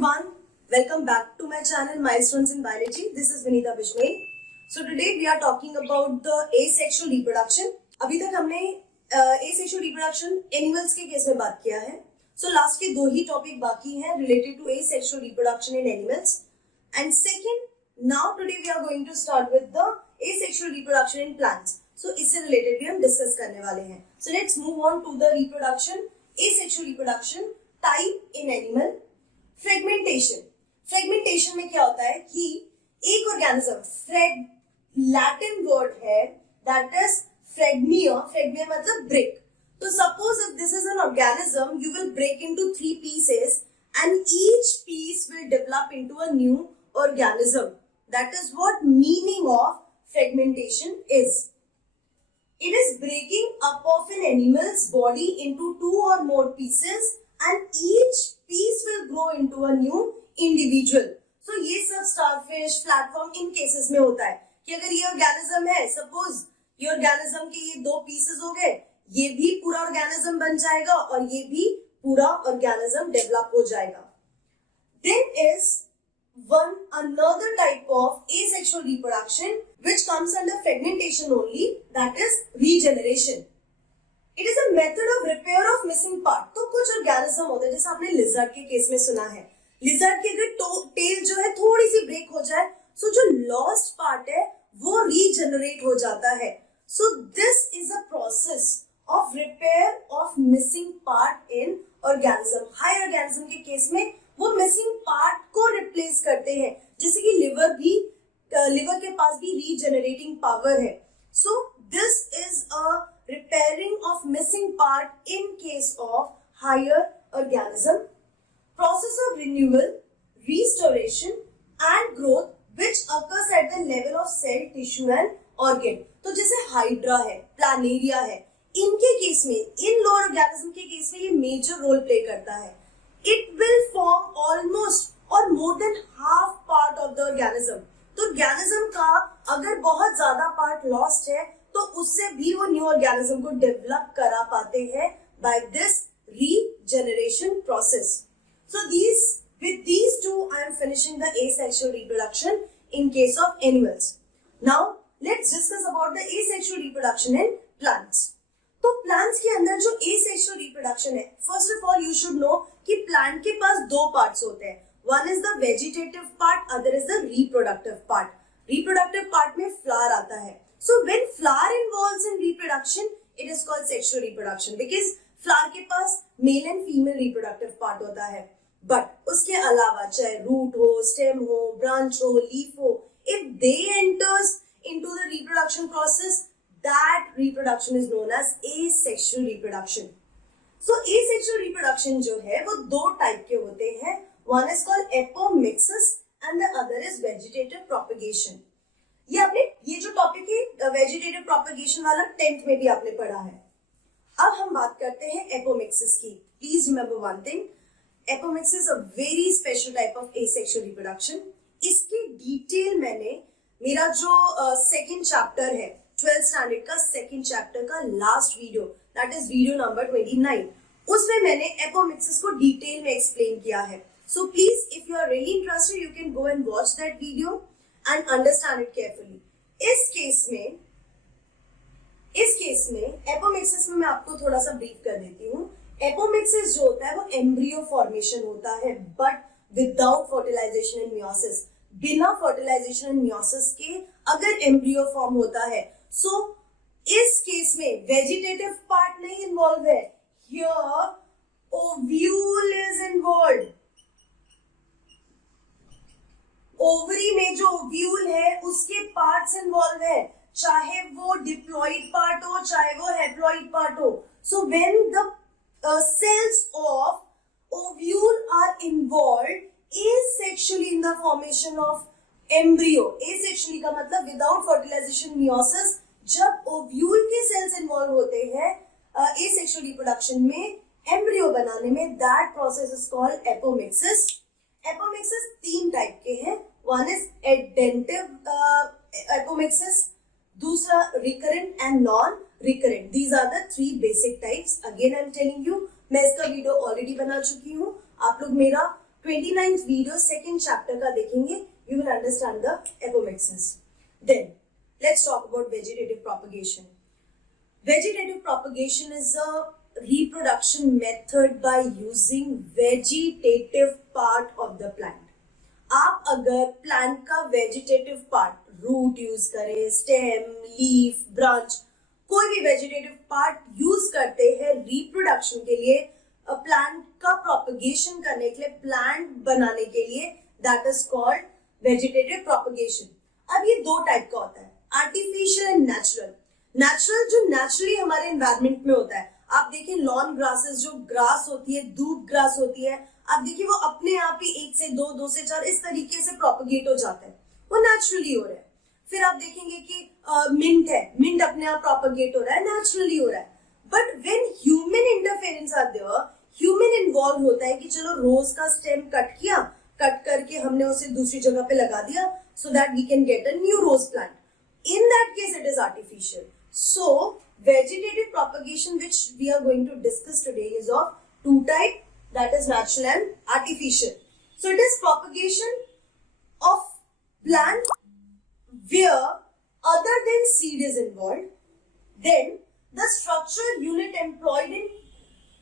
everyone, welcome back to my channel Milestones in Biology. This is Vinita Bishnoi. So today we are talking about the asexual reproduction. अभी तक हमने asexual reproduction animals के case में बात किया है. So last के दो ही टॉपिक बाकी हैं related to asexual reproduction in animals. And second, now today we are going to start with the asexual reproduction in plants. So इससे related भी हम discuss करने वाले हैं. So let's move on to the reproduction, asexual reproduction type in animal. Fragmentation में क्या होता है कि एक ऑर्गेनिज्म, लैटिन वर्ड है दैट इज फ्रेगमिया मतलब ब्रेक. तो suppose if this is an organism, you will break into 3 pieces and each piece will develop into a new organism. That is what meaning of fragmentation is. It is breaking up of an animal's body into 2 or more pieces and each piece will grow into a new individual. So ये सब starfish, flatworm इन cases में होता है कि अगर ये organism है, suppose ये organism के ये 2 pieces हो गए, ये भी पूरा organism बन जाएगा और ये भी पूरा organism develop हो जाएगा. Then is another type of asexual reproduction which comes under fragmentation only, that is regeneration. It is a method of repair of missing part. तो कुछ organism होते हैं, जैसे आपने lizard के केस में सुना है, lizard की अगर tail जो है थोड़ी सी break हो जाए, so जो lost part है वो regenerate हो जाता है. So this is a process of repair of missing part in organism. Higher organism के केस में वो मिसिंग पार्ट को रिप्लेस करते हैं, जैसे कि लिवर के पास भी रीजनरेटिंग पावर है. So this is a repairing of missing part in case of higher organism. Process of renewal, restoration and growth which occurs at the level of cell, tissue and organ. तो जैसे hydra है, planaria है, इनके case में, इन lower organism के case में ये मेजर रोल प्ले करता है. It will form almost or more than half part of the organism. तो organism का अगर बहुत ज्यादा part lost है तो उससे भी वो new organism को develop करा पाते हैं by this regeneration process. So with these two I am finishing the asexual reproduction in case of animals. Now let's discuss about the asexual reproduction in plants. तो प्लांट्स के अंदर जो asexual reproduction है, first of all you should know कि plant के पास 2 parts होते हैं. One is the vegetative part, other is the reproductive part. Reproductive part में फ्लावर आता है. So when flower involves in reproduction, it is called sexual reproduction, because flower के पास male and female reproductive part होता है. But उसके अलावा चाहे रूट हो, स्टेम हो, ब्रांच हो, लीफ हो, if they enters into the reproduction process, that reproduction is known as asexual reproduction. So asexual reproduction जो है वो 2 टाइप के होते हैं. One is called apomixis and the other is vegetative propagation. ये जो टॉपिक है vegetative propagation वाला 10th में भी आपने पढ़ा है. अब हम बात करते हैं apomixis की. Please remember one thing, apomixis is a very special type of asexual reproduction. इसकी डिटेल मैंने मेरा जो सेकेंड चैप्टर है 12th स्टैंडर्ड का सेकेंड चैप्टर का last video, that is video number 29, उसमें मैंने एपोमिक्सिस को डिटेल में एक्सप्लेन किया है. So please if you are really interested, you can go and watch that video and understand it carefully. इस case में एपोमिक्सिस में मैं आपको थोड़ा सा ब्रीफ कर देती हूँ. एपोमिक्सिस जो होता है वो एम्ब्रियो फॉर्मेशन होता है, but without fertilisation and meiosis. बिना फर्टिलाइजेशन एंड मियोसिस के अगर एम्ब्रियो फॉर्म होता है, सो इस केस में वेजिटेटिव पार्ट नहीं इन्वॉल्व है. Here ovule is involve. Ovary में जो ओव्यूल है उसके पार्ट्स इन्वॉल्व है, चाहे वो डिप्लॉइड पार्ट हो चाहे वो हेप्लॉइड पार्ट हो. So when the cells of ovule are involve asexually in the formation of embryo. asexually का मतलब विदाउट फर्टिलाइजेशन मियोसिस. जब ओव्यूल के सेल्स इन्वॉल्व होते हैं asexual reproduction में, एम्ब्रियो बनाने में, that process is called apomixis. Apomixis 3 type के हैं. वन इज एडेंटिव एपोमिक्सिस, दूसरा recurrent and non recurrent. These are the 3 basic types. Again I am telling you, मैं इसका वीडियो ऑलरेडी बना चुकी हूँ. आप लोग मेरा 29th वीडियो सेकेंड चैप्टर का देखेंगे, you will understand the apomixis. Then let's talk about vegetative propagation. Vegetative propagation is a reproduction method by using vegetative part of the plant. आप अगर प्लांट का वेजिटेटिव पार्ट, रूट यूज करें, stem, leaf, branch, कोई भी vegetative part use करते हैं reproduction के लिए, प्लांट का प्रोपगेशन करने के लिए, प्लांट बनाने के लिए, that is called vegetative propagation. अब ये दो टाइप का होता है, आर्टिफिशियल एंड नेचुरल. नेचुरल जो नेचुरली हमारे एनवायरमेंट में होता है, आप देखिए लॉन ग्रासेस, जो ग्रास होती है, दूब ग्रास होती है, आप देखिए वो अपने आप ही 1 से 2, 2 से 4 इस तरीके से प्रोपगेट हो जाते हैं, वो नेचुरली हो रहा है. फिर आप देखेंगे कि मिंट है, मिंट अपने आप प्रोपगेट हो रहा है, नेचुरली हो रहा है. But when human interference are there, human involve होता है कि चलो रोज का स्टेम कट किया, कट करके हमने उसे दूसरी जगह पे लगा दिया so that we can get a new rose plant. In that case, it is artificial. So, vegetative propagation, which we are going to discuss today, is of two types, that is natural and artificial. So, it is propagation of plant where other than seed is involved. Then, the structural unit employed in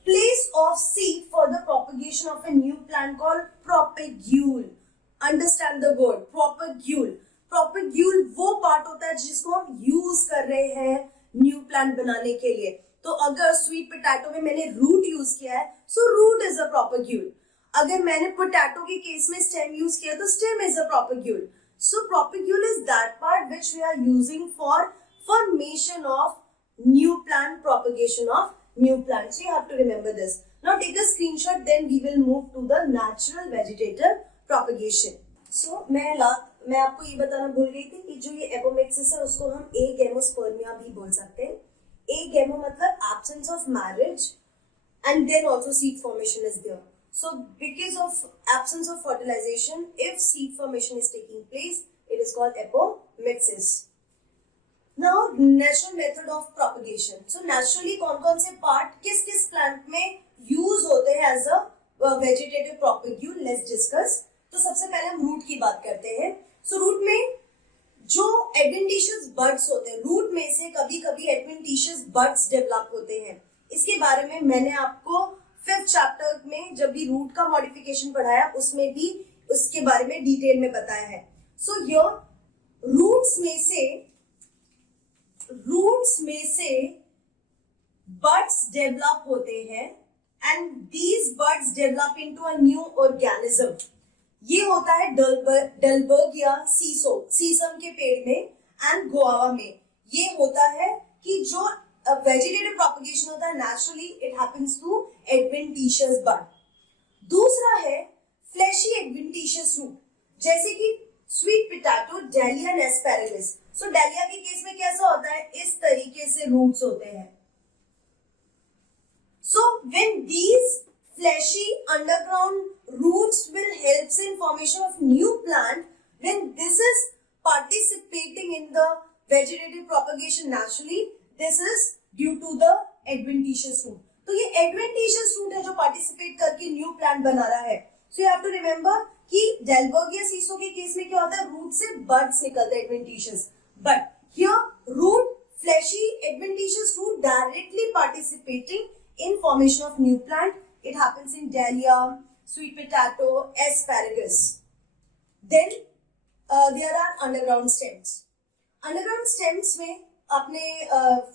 place of seed for the propagation of a new plant called propagule. Understand the word propagule. Propagule वो part होता है जिसको हम use कर रहे हैं new plant बनाने के लिए. तो अगर स्वीट पोटैटो में मैंने रूट यूज किया है, so root is a propagule. अगर मैंने पोटैटो के केस में स्टेम यूज किया तो stem is a propagule. So propagule is that part which we are using for formation of new plant, propagation of new plant. So you have to remember this. Now take a screenshot, then we will move to the natural vegetative propagation. So मैं आपको ये बताना भूल गई थी कि जो ये एपोमेक्सिस है उसको हम एगेमोस्पर्मिया भी बोल सकते हैं. एगेमो मतलब absence of marriage and then also seed formation is there. So because of absence of fertilisation, if seed formation is taking place, it is called apomixis. Now natural method of propagation. So naturally कौन कौन से part किस किस plant में use होते हैं as a vegetative propagule, let's discuss. तो सबसे पहले हम रूट की बात करते हैं. सो रूट में जो एडवेंटिशियस बड्स होते हैं, रूट में से कभी कभी एडवेंटिशियस बड्स डेवलप होते हैं. इसके बारे में मैंने आपको 5th चैप्टर में जब भी रूट का मॉडिफिकेशन पढ़ाया उसमें भी उसके बारे में डिटेल में बताया है. सो योर रूट्स में से बड्स डेवलप होते हैं and these buds develop into a new organism. ये होता है डलबर्ग या सीसम के पेड़ में एंड गुआवा में. ये होता है कि जो वेजिटेटिव प्रोपगेशन होता है naturally, it happens to adventitious bud. दूसरा है फ्लैशी एडवेंटिशियस रूट, जैसे कि sweet potato, dahlia and asparagus. So dahlia के केस में कैसा होता है, इस तरीके से रूट्स होते हैं. So when these fleshy underground roots will help in formation of new plant, when this is participating in the vegetative propagation naturally, this is due to the adventitious root. तो ये adventitious root है जो participate करके new plant बना रहा है. So you have to remember कि डेलबर्ग या सीसो के केस में क्या होता है, रूट से buds निकलते हैं adventitious, but here root, fleshy adventitious root directly participating in formation of new plant. It happens in dahlia, sweet potato, asparagus. Then there are underground stems. Underground stems में आपने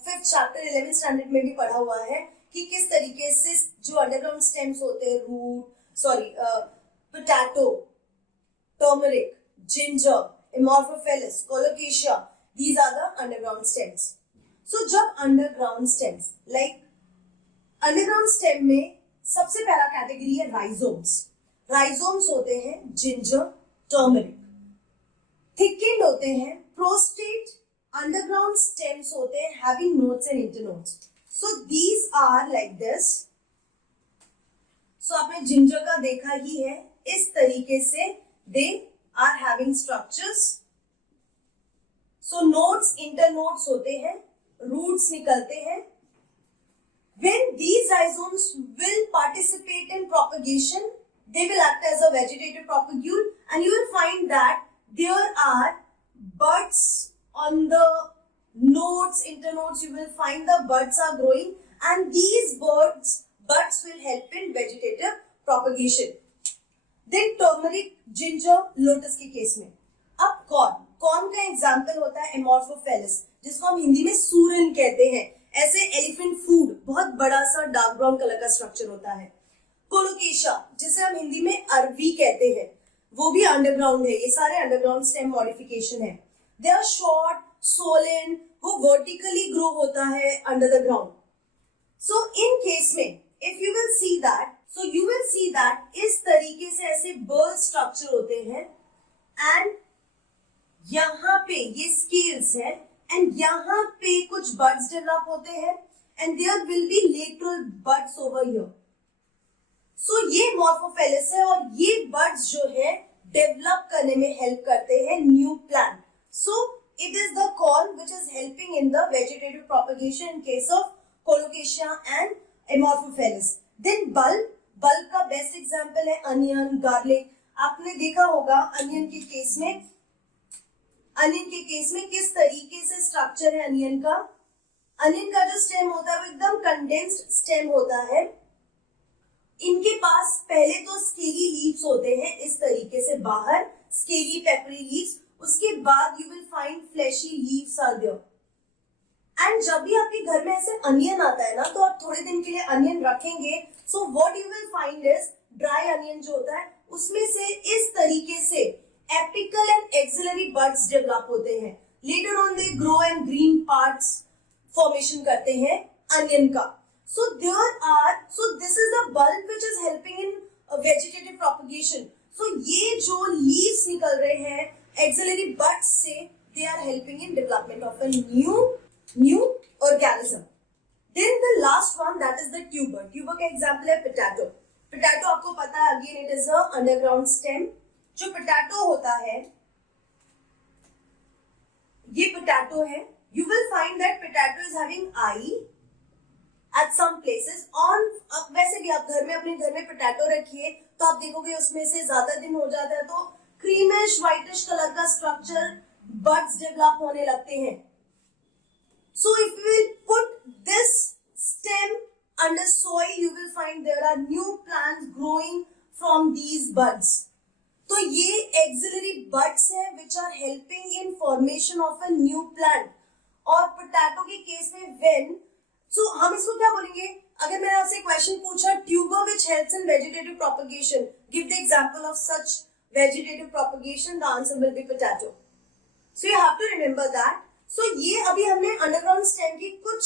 5th chapter 11th standard में भी पढ़ा हुआ है कि किस तरीके से जो underground stems होते हैं, potato, turmeric, ginger, amorphophallus, colocasia, these are the underground stems. So जब underground stems, like underground stem में सबसे पहला कैटेगरी है राइजोम्स. राइजोम्स होते हैं जिंजर, टर्मरिक. थिकेंड होते हैं प्रोस्टेट. अंडरग्राउंड स्टेम्स होते हैं having nodes and internodes. So these are like this. So आपने जिंजर का देखा ही है, इस तरीके से they are having structures. So nodes, internodes होते हैं, रूट्स निकलते हैं. When these rhizomes will participate in propagation, they will act as a vegetative propagule, and you will find that there are buds on the nodes, internodes. You will find the buds are growing, and these buds will help in vegetative propagation. Then turmeric, ginger, lotus के case में. अब corn का example होता है एमोर्फोफेलिस, जिसको हम हिंदी में सूरन कहते हैं. ऐसे एलिफेंट फूड, बहुत बड़ा सा डार्क ब्राउन कलर का स्ट्रक्चर होता है. कोलोकेशिया, जिसे हम हिंदी में अरवी कहते हैं, वो भी अंडरग्राउंड है. ये सारे अंडरग्राउंड स्टेम मॉडिफिकेशन है. दे आर शॉर्ट, सोलेन, वो वर्टिकली ग्रो होता है under the ground. So in case में if you will see that, so you will see that इस तरीके से ऐसे बर्ल स्ट्रक्चर होते हैं, एंड यहाँ पे ये स्केल्स है, एंड यहाँ पे कुछ बड्स डेवलप होते हैं, and there will be lateral buds over here. So ये मॉर्फोफेलिस है, और ये बड्स जो है डेवलप करने में हेल्प करते हैं new plant. So it is the corm which is helping in the vegetative propagation in case of colocasia and amorphophallus. Then bulb का बेस्ट एग्जांपल है अनियन, गार्लिक. आपने देखा होगा अनियन के केस में किस तरीके से स्ट्रक्चर है अनियन का. अनियन का जो स्टेम होता है वो एकदम कंडेंस्ड स्टेम होता है. इनके पास पहले तो स्केली लीव्स होते हैं इस तरीके से बाहर, स्केली पेपरी लीव्स. उसके बाद you will find fleshy leaves are there. And जब भी आपके घर में ऐसे अनियन आता है ना, तो आप थोड़े दिन के लिए अनियन रखेंगे. So what you will find is dry onion जो होता है उसमें से इस तरीके से apical and axillary buds develop होते हैं. Later on they grow and green parts formation करते हैं अनियन का. So this is the bulb which is helping in vegetative propagation. So ये जो leaves निकल रहे हैं axillary buds से, they are helping in development of a new organism. Then the last one, that is the tuber. Tuber का example है potato. Potato आपको पता है, again it is a underground stem. जो potato होता है, ये potato है. You will find that potato is having eye at some places. on वैसे भी आप अपने घर में पोटैटो रखिए तो आप देखोगे उसमें से ज्यादा दिन हो जाता है तो क्रीमिश व्हाइटिश कलर का स्ट्रक्चर, बड्स डेवलप होने लगते हैं. So if you will put this stem under soil, you will find there are new plants growing from these buds. तो ये एक्सिलरी बड्स हैं which are helping in formation of a new plant. और potato के case में when, so हम इसको क्या बोलेंगे? अगर मैंने आपसे क्वेश्चन पूछा tuber which helps in vegetative propagation, give the example of such vegetative propagation, the answer will be potato. So you have to remember that. So ये अभी हमने अंडरग्राउंड स्टेम की कुछ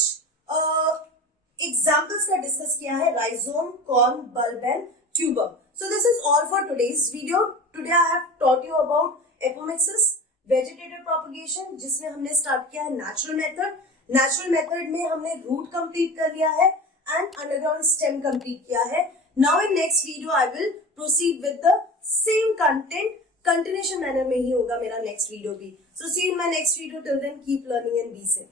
एग्जांपल्स का डिस्कस किया है, rhizome, corn, bulb and tuber. So this is all for today's video. Today I have taught you about apomixis, vegetative propagation, जिसमें हमने स्टार्ट किया है नेचुरल मेथड. नेचुरल मेथड में हमने रूट कंप्लीट कर लिया है एंड अंडरग्राउंड स्टेम कंप्लीट किया है. Now in next video I will proceed with the same content, continuation manner में ही होगा मेरा नेक्स्ट वीडियो भी. So see you in my next video. Till then keep learning and be safe.